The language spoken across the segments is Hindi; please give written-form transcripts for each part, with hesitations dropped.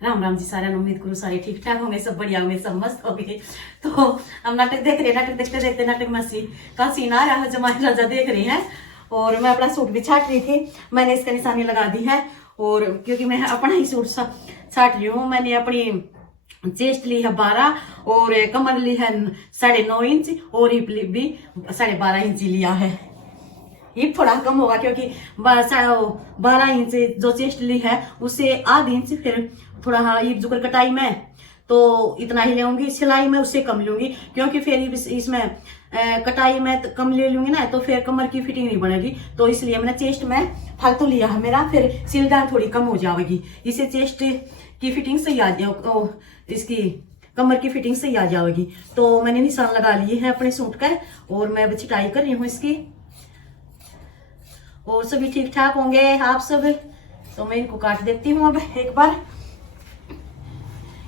राम राम जी सारे, उम्मीद करूँ सारे ठीक ठाक होंगे, सब बढ़िया होंगे, सब मस्त होंगे। तो हम नाटक देख रहे हैं, नाटक देखते देखते नाटक में का सीन आ रहा है, जमाई राजा देख रहे हैं। और मैं अपना सूट भी छाट रही थी, मैंने इसका निशानी लगा दी है। और क्योंकि मैं अपना ही सूट छाट रही हूँ, मैंने अपनी चेस्ट ली है 12 और कमर ली है 9.5 इंच और हिप भी 12.5 इंच लिया है। हिप थोड़ा कम होगा क्योंकि 12 इंच जो चेस्ट ली है उससे आध इंच फिर थोड़ा हिप जुकर कटाई में तो इतना ही लेंगी, सिलाई में उससे कम लूंगी क्योंकि फिर इसमें कटाई में कम ले लूंगी ना तो फिर कमर की फिटिंग नहीं बनेगी। तो इसलिए मैंने चेस्ट में फालतू लिया है मेरा, फिर सिलदार थोड़ी कम हो जाएगी, इससे चेस्ट की फिटिंग सही आ जाए, इसकी कमर की फिटिंग सही आ जाएगी। तो मैंने निशान लगा लिए हैं अपने सूट का और मैं अब छिटाई कर रही हूँ इसकी। और सभी ठीक ठाक होंगे आप सब। तो मैं इनको काट देती हूँ अब एक बार,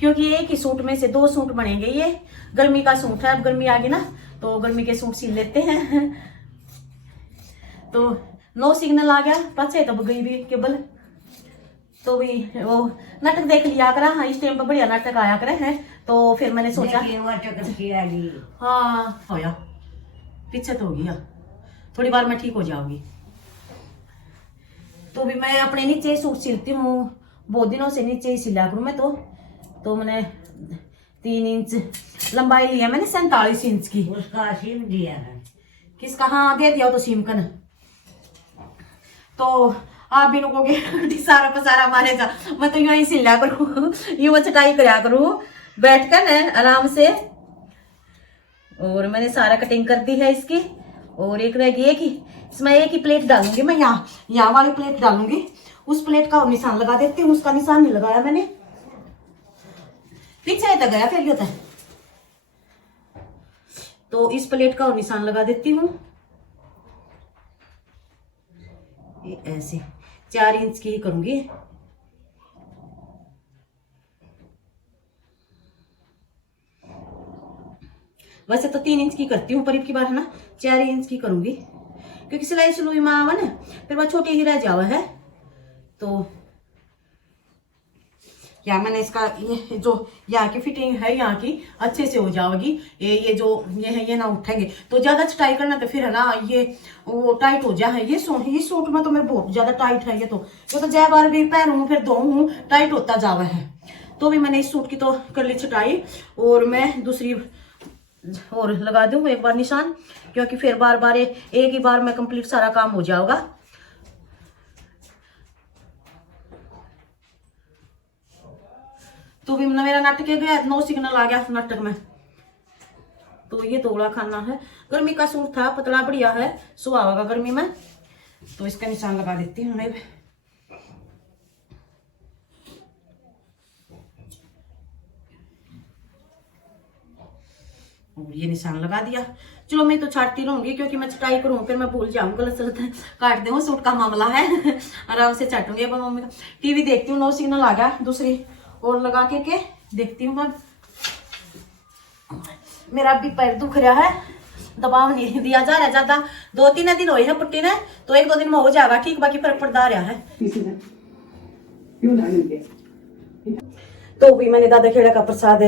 क्योंकि एक ही सूट में से 2 सूट बनेंगे। ये गर्मी का सूट है, अब गर्मी आ गई ना तो गर्मी के सूट सिल लेते हैं। तो 9 सिग्नल आ गया, पचे तब गई भी केबल। तो भी वो नाटक देख लिया करा, हाँ इस टाइम पर बढ़िया नाटक आया करे हैं। तो फिर मैंने सोचा हाँ होया पीछे तो हो गया, थोड़ी बार मैं ठीक हो जाऊंगी। तो भी मैं अपने नीचे सूट सिलती हूँ, बहुत दिनों से नीचे ही सिला करूँ मैं। तो मैंने 3 इंच लंबाई लिया, मैंने 47 इंच की। उसका सीम दिया है किसका? हाँ दे दिया तो सीमकन। तो आप भी लोगोगे सारा पसारा मारेगा, मैं तो यूं ही सिला करूँ, यूं चटाई करा करूँ बैठ कर न आराम से। और मैंने सारा कटिंग कर दी है इसकी। और एक रह गई, इसमें एक ही प्लेट डालूंगी मैं, यहाँ वाली प्लेट डालूंगी। उस प्लेट का निशान लगा देती हूँ, उसका निशान नहीं लगाया मैंने, पीछे तक गया फिर होता है। तो इस प्लेट का निशान लगा देती हूँ ऐसे 4 इंच की करूंगी। वैसे तो 3 इंच की करती हूँ, पर अब की बार है ना 4 इंच की करूंगी क्योंकि सिलाई सुलुई में आवा ना फिर वह छोटी ही रह जावा है। तो या मैंने इसका ये जो यहाँ की फिटिंग है यहाँ की अच्छे से हो जाएगी। ये जो ये है ये ना उठेंगे तो ज्यादा टाइट करना तो फिर है ना ये वो टाइट हो जाए। ये सूट में तो मैं बहुत ज्यादा टाइट है, ये तो जय बार भी पहनूं फिर धोऊं टाइट होता जावा है। तो भी मैंने इस सूट की तो कर ली छटाई और मैं दूसरी और लगा दूं एक बार निशान, क्योंकि फिर बार बार एक ही बार में कंप्लीट सारा काम हो जाएगा। तो भी मेरा नाटक गया 9 सिग्नल आ गया नाटक में। तो ये तोड़ा खाना है, गर्मी का सूट था, पतला बढ़िया है, सुहागा गर्मी में। तो इसका निशान लगा देती हूँ मैं। और ये निशान लगा दिया। चलो मैं तो छाटती रहूंगी क्योंकि मैं छटाई करूँ फिर मैं भूल जाऊँ, गलत सलत काट दूँ, सूट का मामला है। आराम से छाटूंगी। अब मम्मी का टीवी देखती हूँ, 9 सिग्नल आ गया, दूसरी और लगा के देखती हूँ। अब मेरा भी पैर दुख रहा है, दबाव नहीं दिया जा रहा ज्यादा। 2-3 दिन हुए हैं पुट्टी ने, तो 1-2 दिन में हो जाएगा ठीक, बाकी फर्क पड़ता रहा है। तो भी मैंने दादा खेड़ा का प्रसाद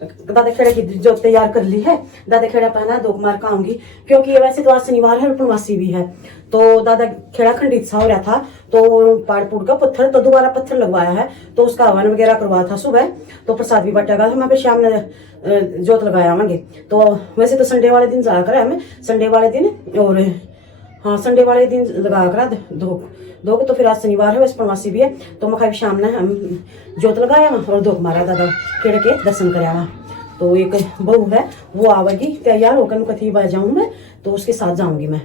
दादा खेड़ा की जो तैयार कर ली है, दादा खेड़ा पहना 2 कुमार का आऊंगी क्योंकि ये वैसे तो आज शनिवार है, पूर्णवासी भी है। तो दादा खेड़ा खंडित सा हो रहा था तो पाड़ पुड़ का पत्थर तो दोबारा पत्थर लगवाया है, तो उसका हवन वगैरह करवाया था सुबह। तो प्रसाद भी बांटेगा, मैं फिर शाम में जोत लगाया आवांगे। तो वैसे तो संडे वाले दिन जाया करा हमें, संडे वाले दिन और हाँ संडे वाले दिन लगा करा दो तो फिर आज शनिवार है, वैसे प्रवासी भी है। तो मैं शाम ने हम जोत लगाया और 2 कुमारा दादा खेड़ के दर्शन कराया। तो एक बहू है वो आवेगी, तैयार होकर कथी बार जाऊँ मैं, तो उसके साथ जाऊंगी मैं।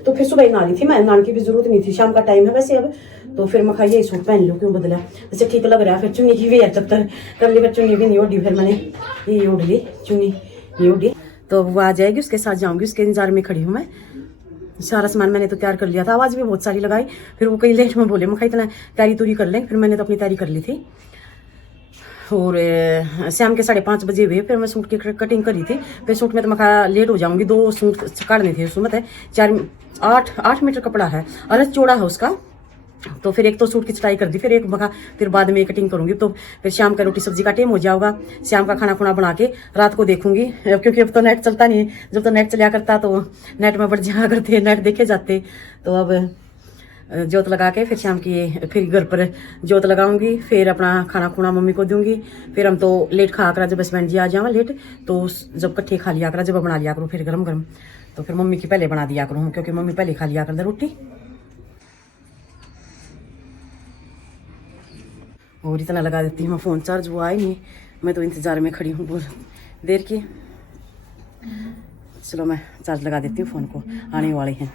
तो फिर सुबह नहा ली थी मैं, नहाने की भी जरूरत नहीं थी, शाम का टाइम है वैसे अब। तो फिर मैं यही सूट पहन लो, क्यों बदला वैसे ठीक लग रहा है। फिर चुन्नी की भी तब तक कर ली, फिर चुन्नी भी नहीं ओढ़ी, फिर मैंने ये ओढ़ ली, चुन्नी नहीं ओढ़ी। तो वो आ जाएगी, उसके साथ जाऊंगी, उसके इंतजार में खड़ी हूँ मैं। सारा सामान मैंने तो तैयार कर लिया था, आवाज भी बहुत सारी लगाई, फिर वो कई लेट में बोले मैं इतना तैयारी तूरी कर लें, फिर मैंने तो अपनी तैयारी कर ली थी। और शाम के 5:30 बजे हुए, फिर मैं सूट की कटिंग करी थी। फिर सूट में तो मैं लेट हो जाऊंगी, 2 सूट काटने थे उसमें, 8 मीटर कपड़ा है, अलग चौड़ा है उसका, तो फिर एक तो सूट की चटाई कर दी, फिर एक मखा, फिर बाद में कटिंग करूंगी। तो फिर शाम का रोटी सब्जी का टाइम हो जाएगा, शाम का खाना खुना बना के रात को देखूंगी, क्योंकि अब तो नेट चलता नहीं है। जब तो नेट चला करता तो नेट में बढ़ जाया करते, नेट देखे जाते। तो अब जोत लगा के फिर शाम की फिर घर पर जोत लगाऊंगी, फिर अपना खाना खुना मम्मी को दूंगी। फिर हम तो लेट खा कर, जब हस्बैंड जी आ जाओ लेट, तो जब कट्ठे खा लिया कर, जब बना लिया करूँ फिर गरम गरम। तो फिर मम्मी की पहले बना दिया करूँ, क्योंकि मम्मी पहले खा लिया कर रोटी। और इतना लगा देती हूँ मैं फ़ोन चार्ज, वो आई नहीं, मैं तो इंतज़ार में खड़ी हूँ बहुत देर की। चलो मैं चार्ज लगा देती हूँ फ़ोन को, आने वाले हैं।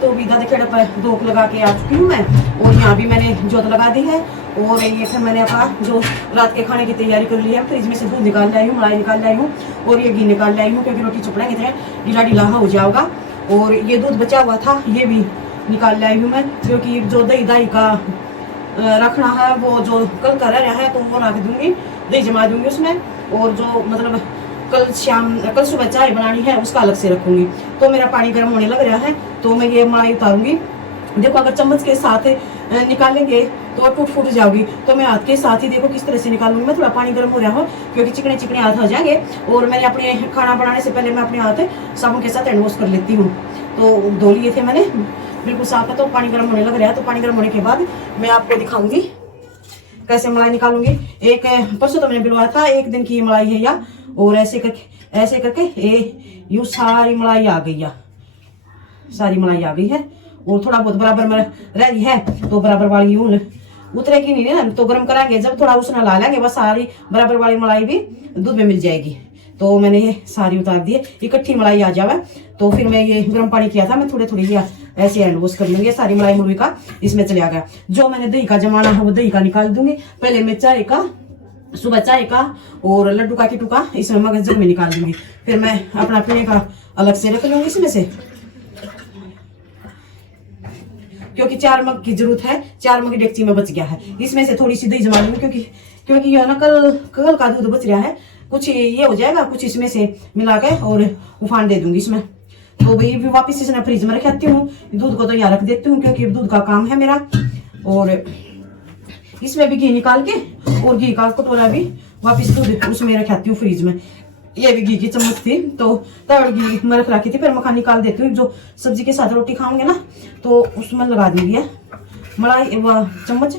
तो विदा खेड़ा पर दोक लगा के आ चुकी हूँ मैं, और यहाँ भी मैंने जोत लगा दी है। और ये फिर मैंने अपना जो रात के खाने की तैयारी कर ली है, फ्रिज में से दूध निकाल लाई हूँ, मलाई निकाल लाई हूँ, और ये घी निकाल लाई हूँ, क्योंकि रोटी चुपड़ेंगे थे ढीला ढीला हो जाएगा। और ये दूध बचा हुआ था, ये भी निकाल लाई हूँ मैं, क्योंकि जो दही दही का रखना है, वो जो कल का रह रहा है तो वो रख दूंगी, दही जमा दूंगी उसमें। और जो मतलब कल सुबह चाय बनानी है उसका अलग से रखूंगी। तो मेरा पानी गर्म होने लग रहा है, तो मैं ये मलाई उतारूंगी। देखो अगर चम्मच के साथ निकालेंगे तो टूट फूट जाओगी, तो मैं हाथ के साथ ही देखो किस तरह से निकालूंगी। मैं थोड़ा पानी गर्म हो रहा हो, क्योंकि चिकने चिकने हाथ हो जाएंगे। और मैंने अपने खाना बनाने से पहले मैं अपने हाथ साबुन के साथ हैंड वॉश कर लेती हूँ। तो धो लिए थे मैंने बिल्कुल साफ है। तो पानी गर्म होने लग रहा है, तो पानी गर्म होने के बाद मैं आपको दिखाऊंगी कैसे मलाई निकालूंगी। एक परसों तो मैंने बिलवाया था, एक दिन की मलाई है या, और ऐसे करके ये यूं सारी मलाई आ गई, या सारी मलाई आ गई है। और थोड़ा बहुत बराबर में रह गई है, तो बराबर वाली यूं उतरेगी नहीं ना, तो गर्म कराएंगे जब थोड़ा उसना ला लेंगे, बस सारी बराबर वाली मलाई भी दूध में मिल जाएगी। तो मैंने ये सारी उतार दी है, इकट्ठी मलाई आ जावे। तो फिर मैं ये गर्म पानी किया था, मैं थोड़े थोड़ी ऐसे हैंड वॉश कर लूंगी। सारी मलाई मुर्गी का इसमें चला गया। जो मैंने दही का जमाना है वो दही का निकाल दूंगी। पहले मैं चाय का, सुबह चाय का और लड्डू का किटू का इसमें मगज जग में निकाल दूंगी। फिर मैं अपना पीने का अलग से रख लूंगी इसमें से, क्योंकि 4 मग की जरूरत है। 4 मग डेगची में बच गया है, इसमें से थोड़ी सी दही जमा लूंगी, क्योंकि ये ना कल का दूध बच रहा है, कुछ ये हो जाएगा, कुछ इसमें से मिला के और उफान दे दूंगी इसमें। तो भाई भी वापस इसने फ्रिज में रखती हूँ, दूध को तो यहाँ रख देती हूँ, क्योंकि दूध का काम है मेरा। और इसमें भी घी निकाल के, और घी का कटोरा भी वापस दूध उसमें रखती हूँ फ्रिज में। ये भी घी की चम्मच थी, तो तवड़ घी में रख रखी थी, फिर मखा निकाल देती हूँ। जो सब्जी के साथ रोटी खाऊंगे ना, तो उसमें लगा दूंगी मलाई व चम्मच,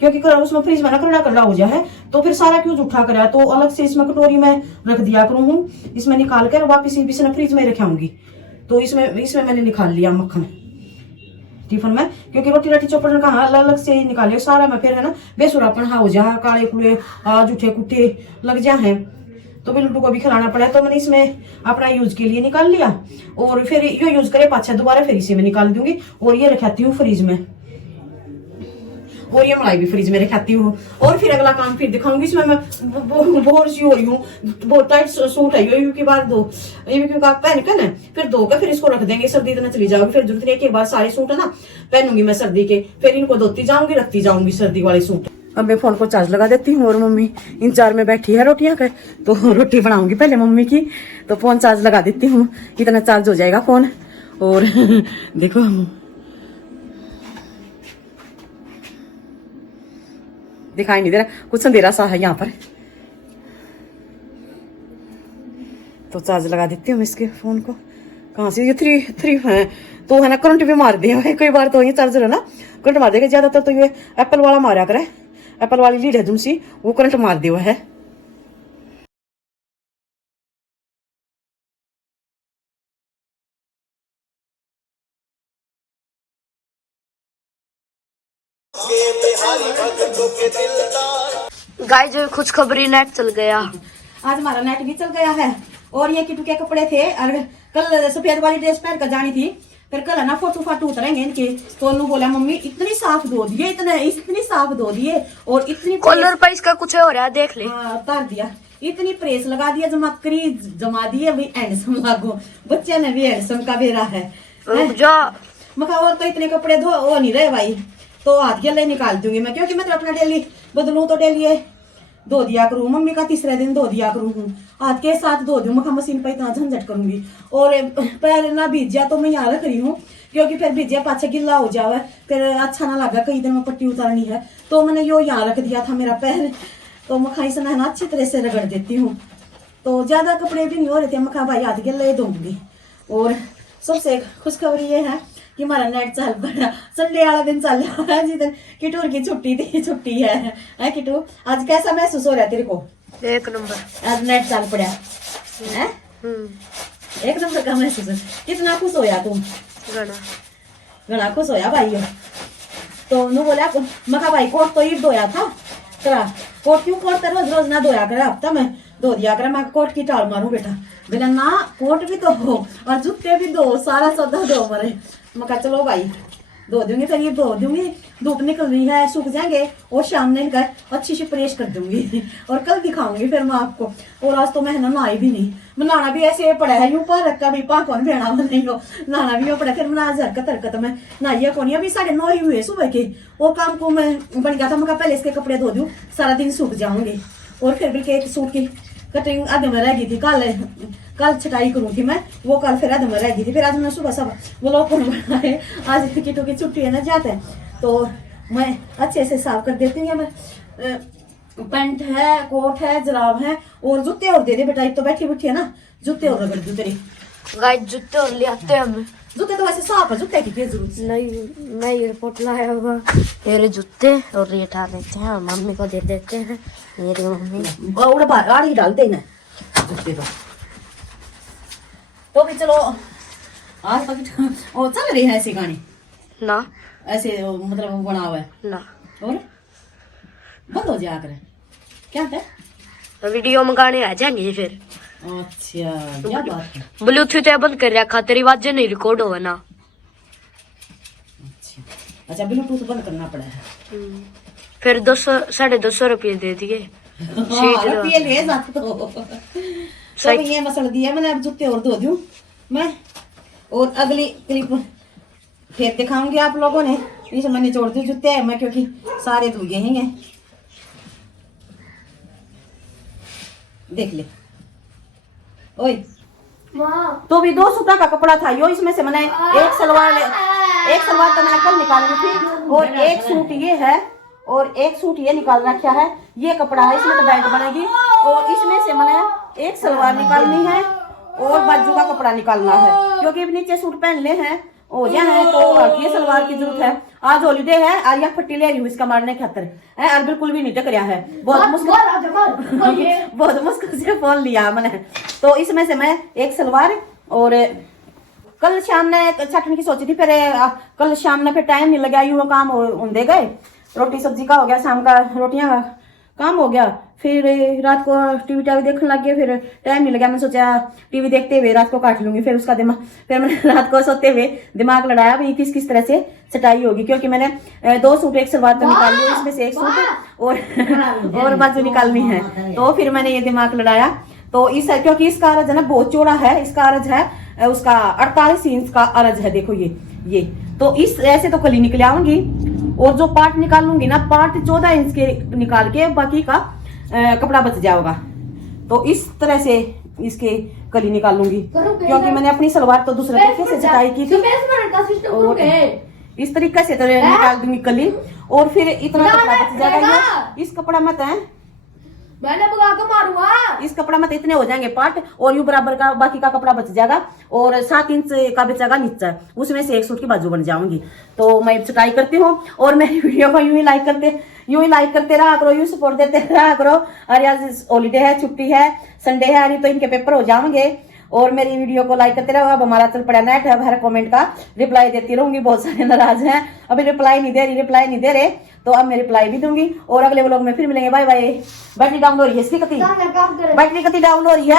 क्योंकि उसमें फ्रिज में ना करड़ा हो जाए, तो फिर सारा क्यों जूठा करा। तो अलग से इसमें कटोरी में रख दिया करूँ, इसमें निकाल कर वापिस फ्रिज में रखाऊंगी। तो इसमें मैंने निकाल लिया मक्खन टिफिन में, क्योंकि रोटी राटी चौपड़ का अलग से ही निकाले सारा में, फिर है ना बेसुरापन हो जा, काले कुड़े जूठे कुट्टे लग जा है, तो बिल्लू को भी खिलाना पड़ा। तो मैंने इसमें अपना यूज के लिए निकाल लिया, और फिर ये यूज करे पाछा दोबारा फिर इसे में निकाल दूंगी। और ये रखाती हूँ फ्रिज में, और ये मलाई भी फ्रिज में रखाती हूँ। और फिर अगला काम फिर दिखाऊंगी। इसमें मैं बोर सी हो रही हूँ, बहुत टाइट सूट है ये की बार दो, ये का पहन कर ना फिर दो का, फिर इसको रख देंगे, सर्दी इतना चली जाओगी, फिर जरूरत नहीं। एक बार सारे सूट है ना पहनूंगी मैं सर्दी के, फिर इनको धोती जाऊंगी, रखती जाऊंगी सर्दी वाले सूट। अब मैं फोन को चार्ज लगा देती हूँ, और मम्मी इंतजार में बैठी है रोटियां कर, तो रोटी बनाऊंगी पहले मम्मी की। तो फोन चार्ज लगा देती हूँ, इतना चार्ज हो जाएगा फोन। और देखो दिखाई नहीं दे रहा, कुछ अंधेरा सा है यहाँ पर। तो चार्ज लगा देती हूँ इसके फोन को। कहाँ से ये थ्री है, तो है ना करंट भी मार दिया है कई बार। तो ये चार्जर है ना करंट मार देगा, ज्यादातर तो ये एप्पल वाला मारा करे, एप्पल वाली लीड है तुमसी, वो करंट मार दिया है। गाइस जो खुशखबरी नेट चल गया, आज हमारा नेट भी चल गया है। और ये किटू के कपड़े थे, और कल सफेद वाली ड्रेस पहन कर जानी थी, फिर कल है ना फोटो फाटो उतरेंगे इनके। तो उन्होंने बोला मम्मी इतनी साफ धो दिए, इतनी साफ धो दिए, और इतनी कॉलर पर इसका कुछ हो रहा है देख ले। उतार दिया, इतनी प्रेस लगा दिया, जमा दिए, अभी हैंडसम लागो, बच्चे ने भी हैंडसम का बेरा है। मका और तो इतने कपड़े धो वो नहीं रहे भाई, तो हाथ गले निकाल दूंगी मैं, क्योंकि मैं तो अपना डेली बदलूं, तो डेली धो दिया करूँ। मम्मी का तीसरे दिन धो दिया करूँ, हाथ के साथ धो दूँ, मखा मशीन पर इतना झंझट करूंगी। और पैर ना भीज जा तो मैं यहाँ रख रही हूँ, क्योंकि फिर भिजे पाछे गिल्ला हो जावे, फिर अच्छा ना लगा। कई दिन में पट्टी उतारनी है तो मैंने यो यहाँ रख दिया था मेरा पैर, तो मखाई से ना अच्छी तरह से रगड़ देती हूँ। तो ज्यादा कपड़े भी नहीं हो रहे थे, मखा भाई हाथ के ले दूंगी। और सबसे खुशखबरी ये है कि हमारा नेट चल पड़ा, संडे वाला दिन चल रहा है जिस दिन किटूर की छुट्टी थी। छुट्टी है किटू, आज कैसा महसूस हो रहा है तेरे को? एक नंबर। आज नेट चल पड़ा है, एक नंबर का महसूस है। कितना खुश होया तुम? घना खुश होया भाई। तो नु बोला मखा भाई कोट तो ईट धोया था तेरा, कोट क्यों कोट रोज रोज ना धोया करे, हफ्ता में धो दिया करे। मैं कोट की टाल मारू बेटा, बोला ना कोट भी तो हो और जूते भी दो, सारा सौदा दो मरे। मैं कहा चलो भाई धो दूंगी, फिर ये धो दूंगी, धूप निकल रही है सूख जाएंगे, और शाम में इनका अच्छी सी प्रेस कर दूंगी और कल दिखाऊंगी फिर मैं आपको। और आज तो मैं नहाई भी नहीं, मैं नहाना भी ऐसे पड़ा है यूं पर रखा भी पा कौन भेड़ा नहीं हो, नहाना भी पड़ा। फिर मैं आज हरकत मैं नहाइया कौन, अभी 9:30 ही हुए सुबह के। वो काम को मैं बन गया था, मैं पहले इसके कपड़े धो दूं, सारा दिन सूख जाऊंगे। और फिर भी एक सूट की कटिंग आधे में रह गई थी, कल छटाई करूँ थी मैं, वो कल फिर आधे में रह गई थी। फिर आज मैं सुबह सब वो लोग कौन बनाए, आज किटू की छुट्टी है ना जाते हैं, तो मैं अच्छे से साफ कर देती हूँ। मैं पैंट है, कोट है, जराब है और जूते और दे दे बेटा, एक तो बैठी बैठी है ना, जूते और रगड़ दू तेरी। गाइस जूते और ले आते हैं हमें। जूते तो वैसे साफ है, जूते की क्या जरूरत है? नहीं ये रिपोर्ट लाया हुआ, मेरे जूते और ये उठा लेते हैं और मम्मी को दे देते हैं। मेरी मम्मी और बाहर ही डालते हैं जूते तो भी चलो आज तक वो चल रही है ऐसी गाने ना, ऐसे मतलब बना हुआ है ना, और बंद हो जाया करे क्या है? तो वीडियो में गाने आ जाएंगे फिर। अच्छा क्या बात है। ब्लूटूथ बंद कर रखा, तेरी आवाजें नहीं रिकॉर्ड हो ना। अच्छा ब्लूटूथ बंद करना पड़ा है। फिर 200-250 रुपये दे दिए। रुपये ले जाते तो ये मसल दिया मैंने, अब जूते और धो दूं मैं, और अगली क्लिप फिर दिखाऊंगी आप लोगों ने। इसे मैंने जोड़ दूं जूते है मैं, क्योंकि सारे धुल गए हैं। देख ले ओए, तो भी 2 सूटा का कपड़ा था यो, इसमें से मैंने एक सलवार तो मैंने कल निकाल ली थी, और एक सूट ये है और एक सूट ये निकाल रखा है। ये कपड़ा है, इसमें तो बेल्ट बनेगी, और इसमें से मैंने एक सलवार निकालनी है और बाजू का कपड़ा निकालना है, क्योंकि नीचे सूट पहनने हैं हो जाए तो ये सलवार की जरूरत है। आज हॉलीडे है, आर्या पट्टी ले रही हूँ इसका मारने खातर है, और बिल्कुल भी नहीं टक रहा है, बहुत मुश्किल से फोन लिया मैंने। तो इसमें से मैं एक सलवार, और कल शाम ने छटने की सोची थी, फिर कल शाम ने फिर टाइम नहीं लगा, यूं काम होंदे गए, रोटी सब्जी का हो गया, शाम का रोटियां का काम हो गया, फिर रात को टीवी देखने लग गए, फिर टाइम नहीं लगा। मैं सोचा टीवी देखते हुए रात को काट लूंगी, फिर उसका दिमाग, फिर मैंने रात को सोते हुए दिमाग लड़ाया भी किस तरह से सटाई होगी, क्योंकि मैंने 2 सूट एक सलवार तो निकाल ली, इसमें से एक सूट और बाजू निकालनी है। तो फिर मैंने ये दिमाग लड़ाया, तो इस क्योंकि इसका अरज है ना बहुत चौड़ा है, इसका अरज है उसका 48 इंच का अरज है। देखो ये तो इस ऐसे तो कली निकल आऊंगी, और जो पार्ट निकाल लूंगी ना, पार्ट 14 इंच के निकाल के बाकी का कपड़ा बच जाएगा। तो इस तरह से इसके कली निकाल लूंगी, क्योंकि मैंने अपनी सलवार तो दूसरे तरीके से चटाई की थी, और इस तरीके से तो निकाल दूंगी कली, और फिर इतना कपड़ा बच जाएगा। इस कपड़ा मत है मैंने बुला के मारूंगा, इस कपड़ा में तो इतने हो जाएंगे पार्ट, और यू बराबर का बाकी का कपड़ा बच जाएगा, और 7 इंच का बचेगा नीचा, उसमें से एक सूट की बाजू बन जाऊंगी। तो मैं चटाई करती हूँ, और मेरी वीडियो को यूं ही लाइक करते रहा करो, यूं सपोर्ट देते रहा करो। और आज हॉलीडे है, छुट्टी है, संडे है, नहीं तो इनके पेपर हो जाएंगे। और मेरी वीडियो को लाइक करते रहो। अब हमारा चल पड़ा नेट है, हर कमेंट का रिप्लाई देती रहूंगी। बहुत सारे नाराज हैं, अभी रिप्लाई नहीं दे रहे, तो अब मैं रिप्लाई भी दूंगी। और अगले व्लॉग में फिर मिलेंगे, बाय बाय। बैटरी डाउन हो रही है इसकी, बैटरी कति डाउन हो रही है।